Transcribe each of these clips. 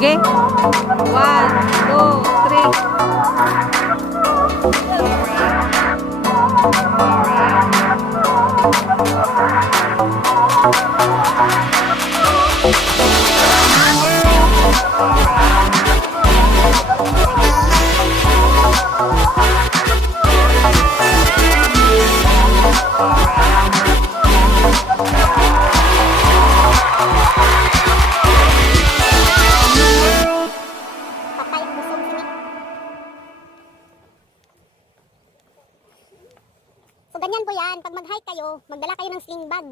Sige. 1, 2, 3. So ganyan po yan, pag mag-hike kayo, magdala kayo ng sling bag.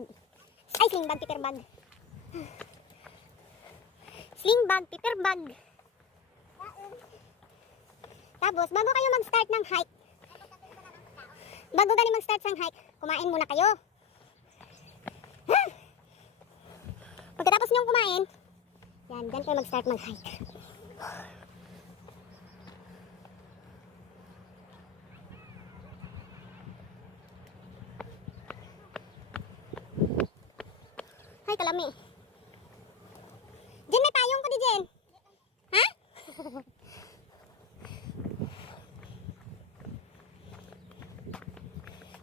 Ay, sling bag, paper bag. Sling bag, paper bag. Tapos, bago kayo mag-start ng hike, bago galing mag-start ng hike, kumain muna kayo. Pagkatapos nyong kumain, yan, dyan kayo mag-start mag-hike. Ay, kalami. Jen, may payong ko di Jen. Ha?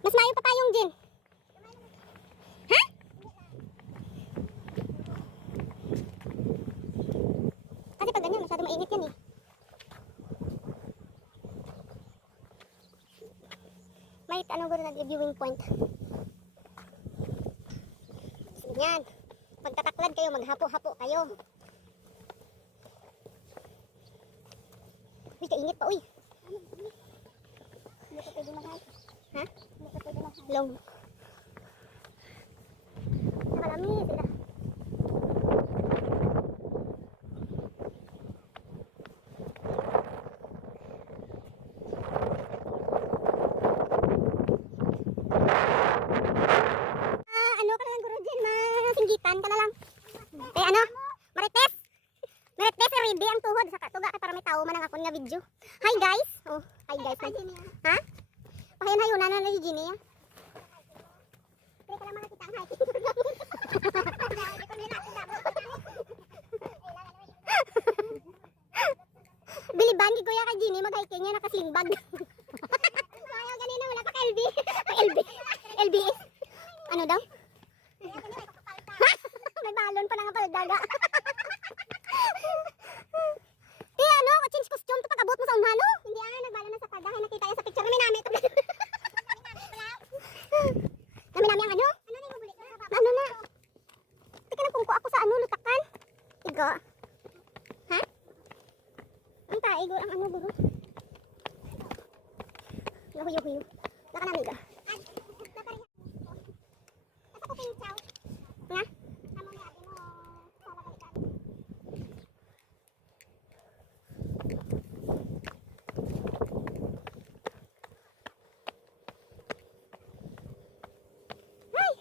Mas mayo pa payong Jen. Ha? Kasi pag ganyan, masyado mainit yan eh. May ano gano'n na viewing point. Yan. Pagtataklad kayo, maghapo-hapo kayo. Uy, kainit pa, uy. Hindi ka pwede mag-hike. Ha? Hindi ka pwede mag-hike. Long. Nakalami, sila. Singgitan ka na lang. Eh ano? Marites. Marites ready ang tuhod sa katuga kay para may tao man ang akon nga video. Hi guys. Oh, hi guys. Ha? Pahayon-hayon na ni Gini. Pre ka lang makita ang hike. Biliban gi kuya kay Gini mag-hiking niya naka-sling bag. Ayaw ganina wala pa kalbi. huyo-huyo. Nakanamig ah. Ito ko pinchaw. Nga? Amo ni ate mo sa lagalitan. Ay!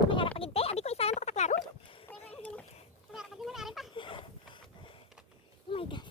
May harap pagid te, abi ko isa lang pagkataklaro. Oh my God.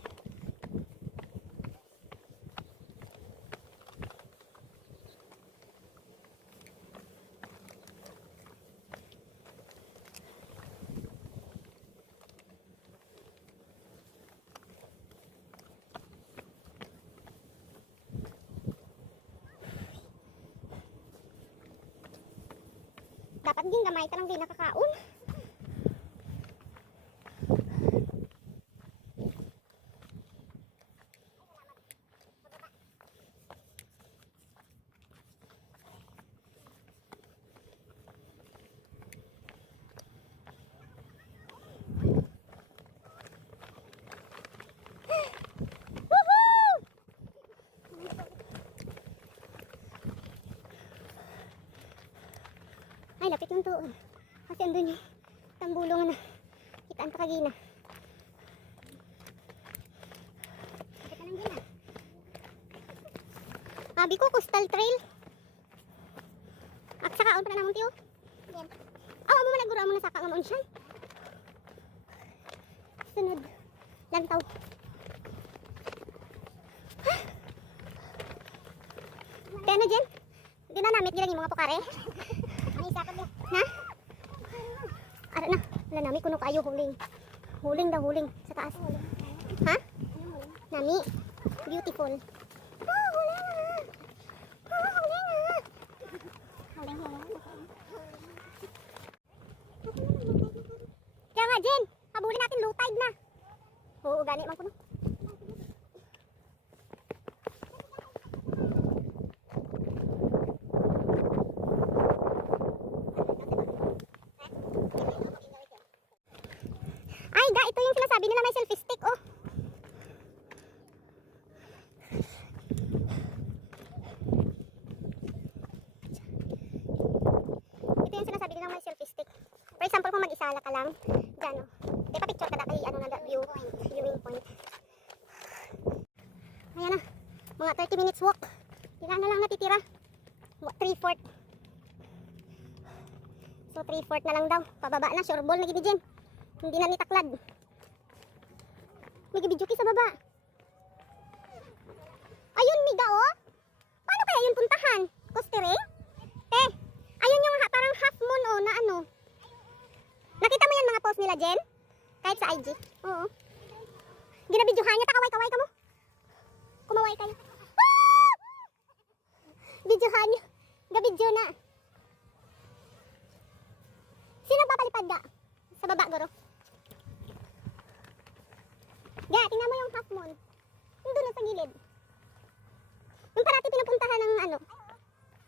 Dapat din gamay ka lang din nakakaon. Woohoo! Ay, lapit lang to. Kasi andun yung tambulong na. Kitaan ka kagina. Lapit na lang din ah. Sabi ko, coastal trail. At saka, on pa na namon tiyo. Awa mo malaguro mo na saka nga mo siya. Sunod. Lantaw. Kaya ano, Jen? Ginanamit gila yung mga pukare. Na? Ara na. Wala nami kuno kayo huling. Huling daw huling sa taas. Ha? Nami. Beautiful. Ah, huling na. Ah, huling na. Huling. Kaya nga, Jen. Habulin natin low tide na. Oo, gani man kuno. Ay, ga, ito yung sinasabi nila may selfie stick, oh. Ito yung sinasabi nila may selfie stick. For example, kung mag-isala ka lang, dyan, oh. Di pa picture ka na kay, ano na, viewing point. Ayan na, mga 30 minutes walk. Kailan na lang natitira? 3/4. So, 3/4 na lang daw. Pababa na, sure ball, nagibigin. Hindi na nitaklad. May gibidyo sa baba. Ayun, miga oh. Paano kaya yun puntahan? Kostere? Ayun yung parang half moon oh na ano. Nakita mo yan mga post nila, Jen? Kahit sa IG. Oo. Ginabidyohan niya, takaway-kaway ka mo. Kumaway kayo. Ah! Bidyohan niya. Gabidyo na. Sino papalipad ka? Sa baba, goro. Ga, tingnan mo yung half moon. Yung doon sa gilid. Yung parati pinapuntahan ng ano.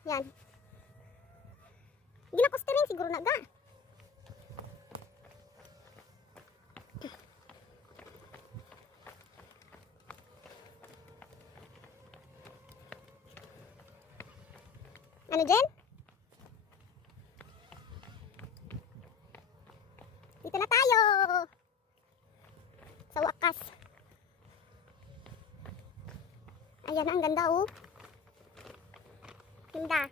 Yan. Ginakoste rin siguro na, ga. Ano, Jen? Dito na tayo. Sa wakas. Ayan na, ang ganda oh. Ganda.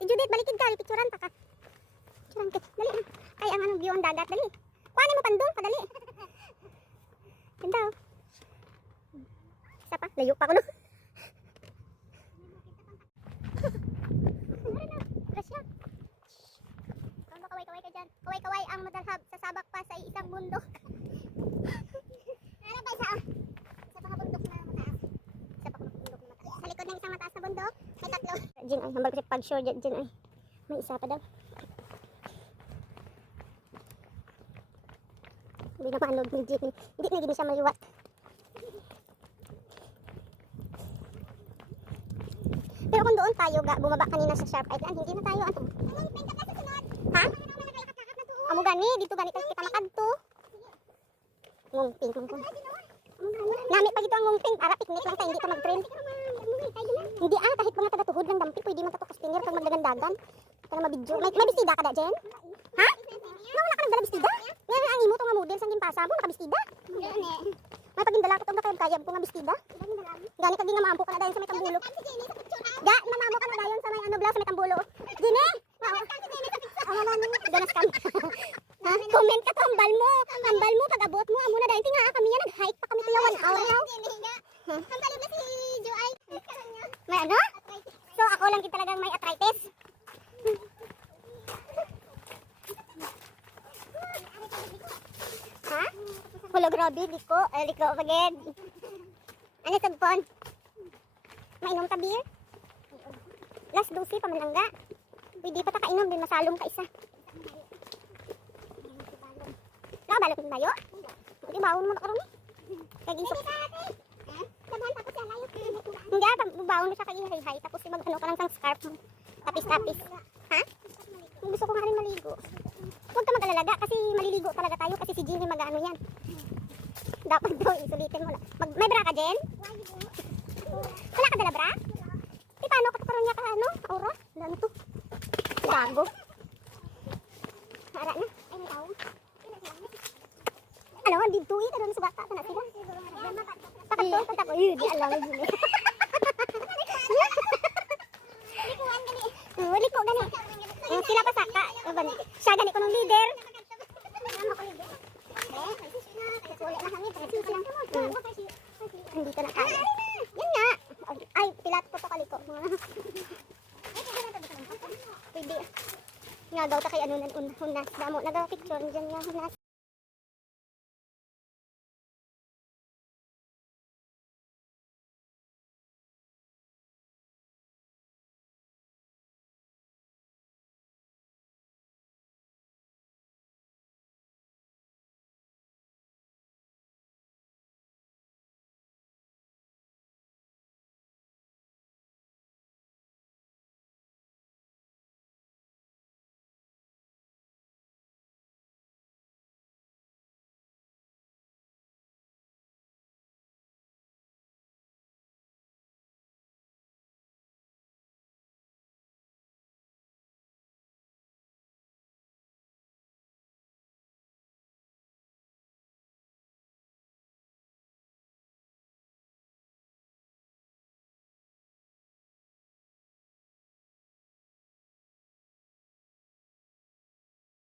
Judith, balikid ka. Picturean pa ka. Picturean ka. Dali na. Kaya ang anong view ang dagat. Dali. Kuhanin mo pandong. Padali. Ganda oh. Isa pa. Layo pa ko no. Grasya. Kaway-kaway ka dyan. Kaway-kaway ang madalhab sa sabak pa sa isang bundok. Ano ba isa? Isa pa ka bundok na mataas. Isa pa ka bundok na mataas. Sa likod ng isang mataas na bundok, may tatlo. Jin ay, hambal ko si pag-shore dyan ay. May isa pa daw. Hindi na panog ni Jin. Hindi na gini siya maliwat. Pero kung doon tayo, bumaba kanina sa Sharp Island, hindi na tayo ano. Anong pinta ka sa sunod? Ha? Amo gani, dito gani tayo kita makadto. Ngungping kung. Nami pa gito ang ngungping para picnic lang tayo, hindi ka mag-train. Hindi kahit mga taga-tuhod lang dampi, pwede man ta to customer kag magdagandagan. Kana mabidyo. May bestida ka da, Jen? Ha? Wala ka nagdala bestida? Nga ang imo to nga model sang gimpasa mo, nakabestida. May pagindala ko tong nakayab ko nga bestida. Gani kag nga maampo ka na dayon sa may tambulo. Ga, mamamo ka na dayon sa may ano bla sa may tambulo. Gini. Ganas kami. Ha? Comment ka to ambal mo. Ambal mo pag abot mo amo na dayon tinga kami yan nag-hike pa kami tuya 1 hour now. Ang balik na si Joy. May ano? So ako lang din talagang may arthritis. Ha? Hulo grabe, liko pagid. Ano tagpon? Mainom ka beer? Last 12 pa man langga. Pwede pa ta kainom din masalong ka isa. Nakabalot mo tayo? Hindi bawon mo na karon ni. Kagisok. Hindi, bawon mo siya kay-hay tapos mag-ano ka lang sang scarf mo. Tapis-tapis. Ha? Gusto ko nga rin maligo. Huwag ka mag-alalaga kasi maliligo talaga tayo kasi si Ginny mag-ano yan. Dapat daw isulitin mo lang. May bra ka, Jen? Wala ka dala bra? Di paano ka karoon niya ka ano? Aura? Dano to? Gago. Hara na. Ay, may tao. Ano, dito eh. Ano, sugata ka na sila. Pakatol, patap. Uy, di alam mo yun eh. Liko gani. Sila pa saka. Siya gani ko nung leader. Dito na kaya. Yan nga. Ay, pilat ko to kaliko. Pwede. Nga daw ta kay ano nan hunas. Damo na daw picture diyan nga hunas.